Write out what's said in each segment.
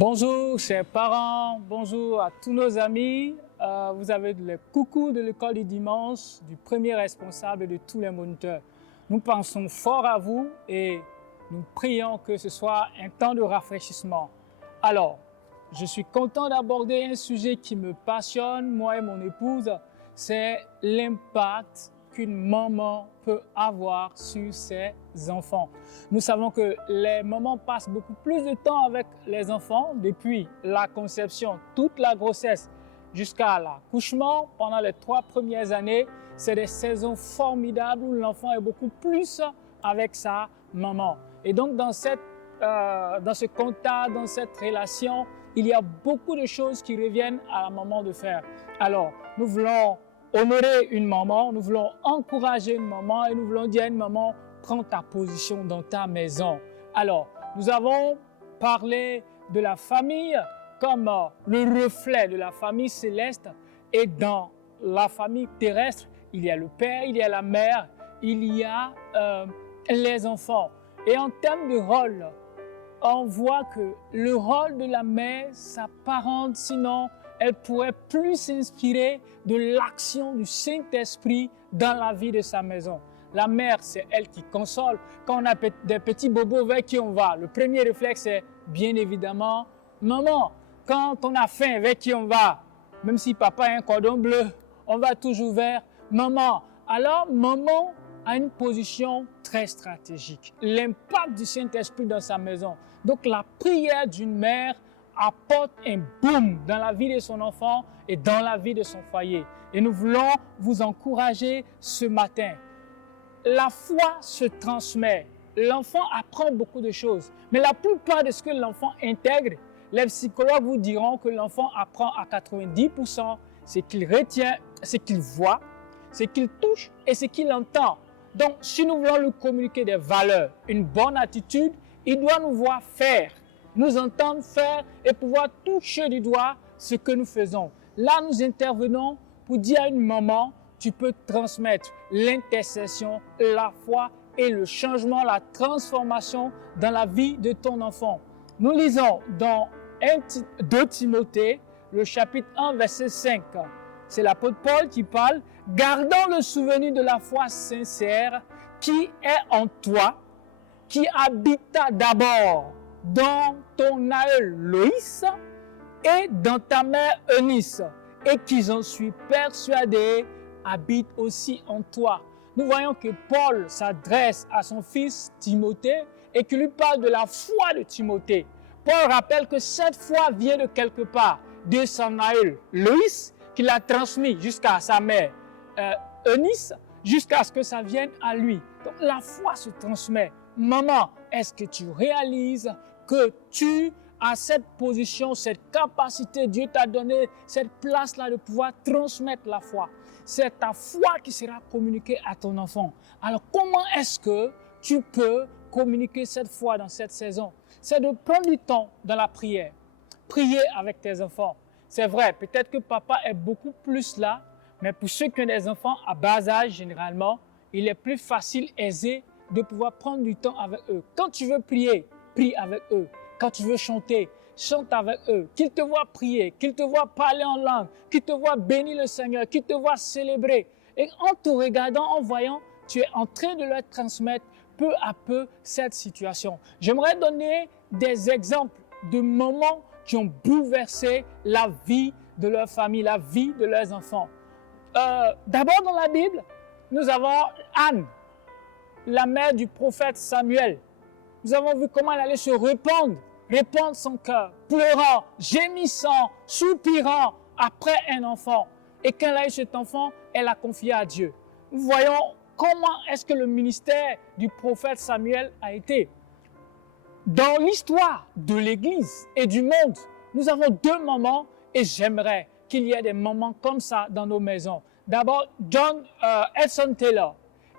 Bonjour chers parents, bonjour à tous nos amis. Vous avez le coucou de l'école du dimanche, du premier responsable et de tous les moniteurs. Nous pensons fort à vous et nous prions que ce soit un temps de rafraîchissement. Alors, je suis content d'aborder un sujet qui me passionne, moi et mon épouse, c'est l'impact qu'une maman peut avoir sur ses enfants. Nous savons que les mamans passent beaucoup plus de temps avec les enfants depuis la conception, toute la grossesse jusqu'à l'accouchement. Pendant les 3 premières années, c'est des saisons formidables où l'enfant est beaucoup plus avec sa maman. Et donc dans ce contact, dans cette relation, il y a beaucoup de choses qui reviennent à la maman de faire. Alors, nous voulons honorer une maman, nous voulons encourager une maman et nous voulons dire à une maman, prends ta position dans ta maison. Alors, nous avons parlé de la famille comme le reflet de la famille céleste et dans la famille terrestre, il y a le père, il y a la mère, il y a les enfants. Et en termes de rôle, on voit que le rôle de la mère s'apparente, sinon elle pourrait plus s'inspirer de l'action du Saint-Esprit dans la vie de sa maison. La mère, c'est elle qui console. Quand on a des petits bobos vers qui on va, le premier réflexe est bien évidemment maman. Quand on a faim, vers qui on va? Même si papa a un cordon bleu, on va toujours vers maman. Alors, maman a une position très stratégique. L'impact du Saint-Esprit dans sa maison. Donc, la prière d'une mère apporte un boom dans la vie de son enfant et dans la vie de son foyer. Et nous voulons vous encourager ce matin. La foi se transmet. L'enfant apprend beaucoup de choses. Mais la plupart de ce que l'enfant intègre, les psychologues vous diront que l'enfant apprend à 90% ce qu'il retient, ce qu'il voit, ce qu'il touche et ce qu'il entend. Donc, si nous voulons lui communiquer des valeurs, une bonne attitude, il doit nous voir faire, nous entendre faire et pouvoir toucher du doigt ce que nous faisons. Là, nous intervenons pour dire à une maman, tu peux transmettre l'intercession, la foi et le changement, la transformation dans la vie de ton enfant. Nous lisons dans 2 Timothée, le chapitre 1, verset 5. C'est l'apôtre Paul qui parle. Gardons le souvenir de la foi sincère qui est en toi, qui habita d'abord dans ton aïeul Loïs et dans ta mère Eunice, et qui, j'en suis persuadé, habite aussi en toi. Nous voyons que Paul s'adresse à son fils Timothée et qu'il lui parle de la foi de Timothée. Paul rappelle que cette foi vient de quelque part, de son aïeul Loïs, qu'il a transmis jusqu'à sa mère Eunice, jusqu'à ce que ça vienne à lui. Donc la foi se transmet. Maman, est-ce que tu réalises que tu as cette position, cette capacité, Dieu t'a donné cette place-là de pouvoir transmettre la foi. C'est ta foi qui sera communiquée à ton enfant. Alors comment est-ce que tu peux communiquer cette foi dans cette saison? C'est de prendre du temps dans la prière. Prier avec tes enfants. C'est vrai, peut-être que papa est beaucoup plus là, mais pour ceux qui ont des enfants à bas âge, généralement, il est plus facile, aisé de pouvoir prendre du temps avec eux. Quand tu veux prier, prie avec eux. Quand tu veux chanter, chante avec eux. Qu'ils te voient prier, qu'ils te voient parler en langue, qu'ils te voient bénir le Seigneur, qu'ils te voient célébrer. Et en te regardant, en voyant, tu es en train de leur transmettre peu à peu cette situation. J'aimerais donner des exemples de moments qui ont bouleversé la vie de leur famille, la vie de leurs enfants. D'abord dans la Bible, nous avons Anne, la mère du prophète Samuel. Nous avons vu comment elle allait se répandre son cœur, pleurant, gémissant, soupirant après un enfant. Et quand elle a eu cet enfant, elle l'a confié à Dieu. Nous voyons comment est-ce que le ministère du prophète Samuel a été. Dans l'histoire de l'Église et du monde, nous avons 2 moments et j'aimerais qu'il y ait des moments comme ça dans nos maisons. D'abord, Hudson Taylor.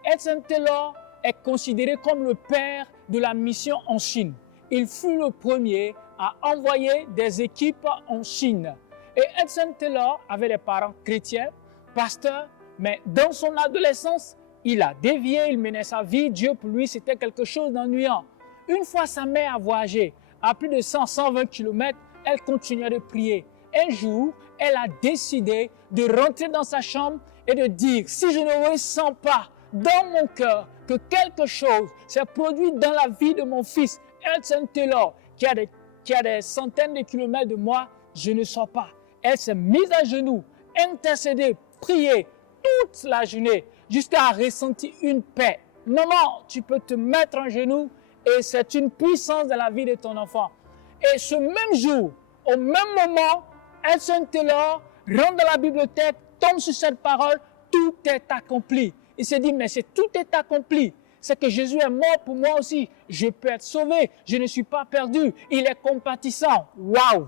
Hudson Taylor est considéré comme le père de la mission en Chine. Il fut le premier à envoyer des équipes en Chine. Et Hudson Taylor avait des parents chrétiens, pasteurs, mais dans son adolescence, il a dévié, il menait sa vie. Dieu pour lui, c'était quelque chose d'ennuyant. Une fois sa mère a voyagé à plus de 100-120 km elle continuait de prier. Un jour, elle a décidé de rentrer dans sa chambre et de dire, si je ne ressens pas dans mon cœur que quelque chose s'est produit dans la vie de mon fils, Hudson Taylor, qui a des centaines de kilomètres de moi, je ne sors pas. Elle s'est mise à genoux, intercédée, priée toute la journée, jusqu'à ressentir une paix. Maman, tu peux te mettre en genoux et c'est une puissance dans la vie de ton enfant. Et ce même jour, au même moment, Hudson Taylor rentre dans la bibliothèque, tombe sur cette parole, tout est accompli. Il se dit, mais c'est tout est accompli. C'est que Jésus est mort pour moi aussi. Je peux être sauvé. Je ne suis pas perdu. Il est compatissant. Waouh!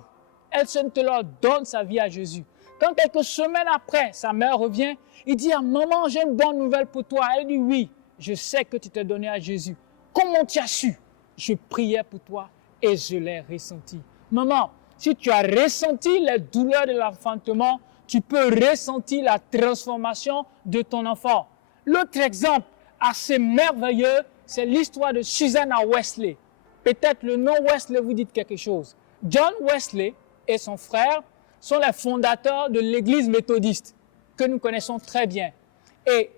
Hudson Taylor donne sa vie à Jésus. Quand quelques semaines après, sa mère revient, il dit, maman, j'ai une bonne nouvelle pour toi. Elle dit, oui, je sais que tu t'es donné à Jésus. Comment tu as su? Je priais pour toi et je l'ai ressenti. Maman, si tu as ressenti les douleurs de l'enfantement, tu peux ressentir la transformation de ton enfant. L'autre exemple assez merveilleux, c'est l'histoire de Susanna Wesley. Peut-être le nom Wesley vous dit quelque chose. John Wesley et son frère sont les fondateurs de l'église méthodiste que nous connaissons très bien. Et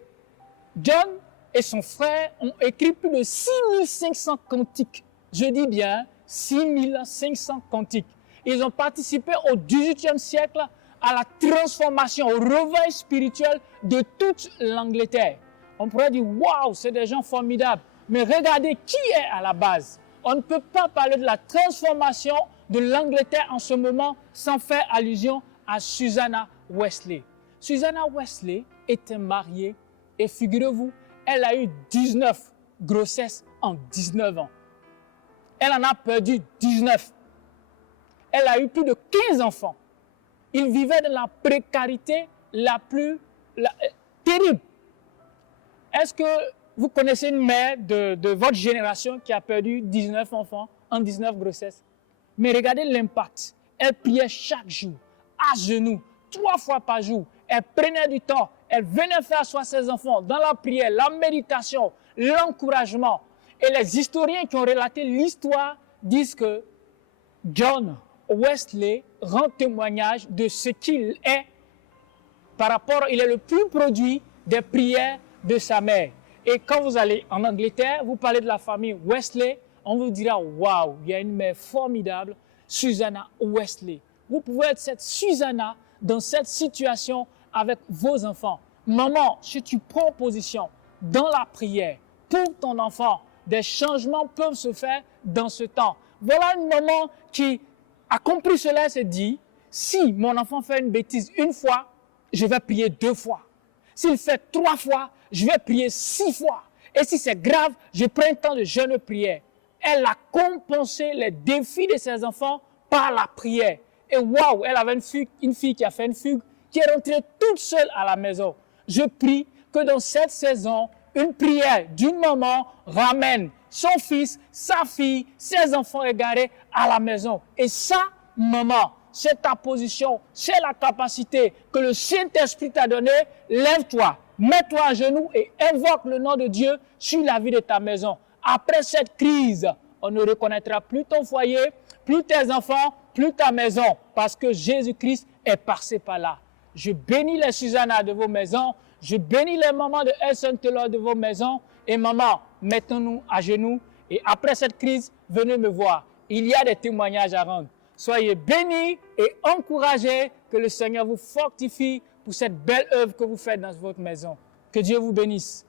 John et son frère ont écrit plus de 6500 cantiques. Je dis bien 6500 cantiques. Ils ont participé au XVIIIe siècle à la transformation, au réveil spirituel de toute l'Angleterre. On pourrait dire, waouh, c'est des gens formidables. Mais regardez qui est à la base. On ne peut pas parler de la transformation de l'Angleterre en ce moment sans faire allusion à Susanna Wesley. Susanna Wesley était mariée et figurez-vous, elle a eu 19 grossesses en 19 ans. Elle en a perdu 19. Elle a eu plus de 15 enfants. Ils vivaient dans la précarité la plus terrible. Est-ce que vous connaissez une mère de votre génération qui a perdu 19 enfants en 19 grossesses? Mais regardez l'impact. Elle priait chaque jour, à genoux, 3 fois par jour. Elle prenait du temps. Elle venait faire asseoir ses enfants dans la prière, la méditation, l'encouragement. Et les historiens qui ont relaté l'histoire disent que John Wesley rend témoignage de ce qu'il est par rapport, il est le plus produit des prières de sa mère. Et quand vous allez en Angleterre, vous parlez de la famille Wesley, on vous dira, waouh, il y a une mère formidable, Susanna Wesley. Vous pouvez être cette Susanna dans cette situation avec vos enfants. Maman, si tu prends position dans la prière pour ton enfant, des changements peuvent se faire dans ce temps. Voilà une maman qui a compris cela et se dit, si mon enfant fait une bêtise une fois, je vais prier 2 fois. S'il fait 3 fois, je vais prier 6 fois. Et si c'est grave, je prends un temps de jeûne et prière. Elle a compensé les défis de ses enfants par la prière. Et waouh, elle avait une fille qui a fait une fugue, qui est rentrée toute seule à la maison. Je prie que dans cette saison, une prière d'une maman ramène son fils, sa fille, ses enfants égarés à la maison. Et ça, maman, c'est ta position, c'est la capacité que le Saint-Esprit t'a donnée. Lève-toi, mets-toi à genoux et invoque le nom de Dieu sur la vie de ta maison. Après cette crise, on ne reconnaîtra plus ton foyer, plus tes enfants, plus ta maison, parce que Jésus-Christ est passé par là. Je bénis les Susanna de vos maisons, je bénis les mamans de Hudson Taylor de vos maisons. Et maman, mettons-nous à genoux et après cette crise, venez me voir. Il y a des témoignages à rendre. Soyez bénis et encouragés, que le Seigneur vous fortifie pour cette belle œuvre que vous faites dans votre maison. Que Dieu vous bénisse.